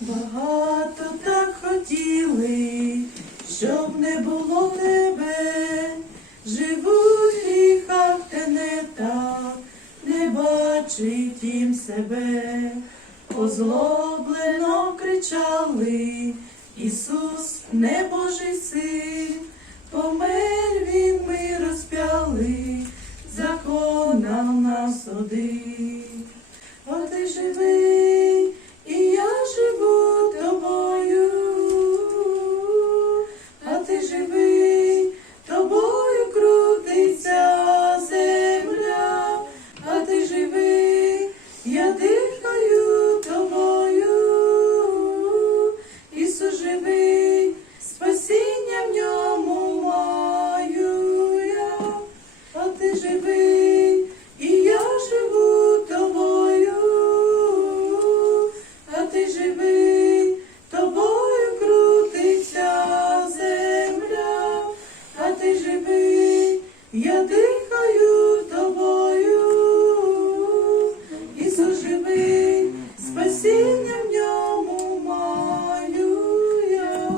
Багато так хотіли, щоб не було тебе, живуть в гріхах те не бачить їм себе, озлоблено кричали, Ісус, не Божий син, помер він, я дихаю тобою, Ісус живий, спасіння в ньому маю я.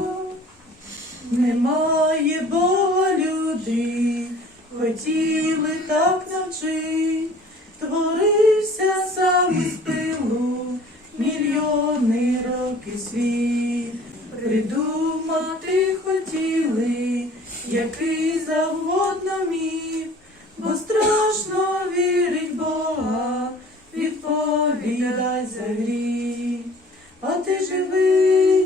Немає Бога люди, хотіли так навчить, творився сам із пилу, мільйони років світ, придумати хотіли, який завгодно міф, бо страшно вірить Бога, відповідай за гріх. А ти живий,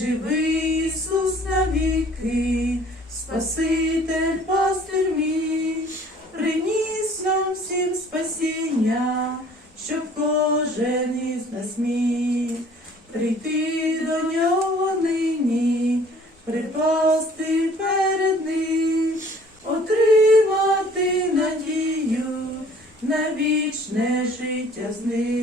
Живий Ісус навіки, Спаситель пастир мій, приніс нам всім спасіння, щоб кожен із нас міг прийти до нього нині, припасти перед ним, отримати надію на вічне життя з ним.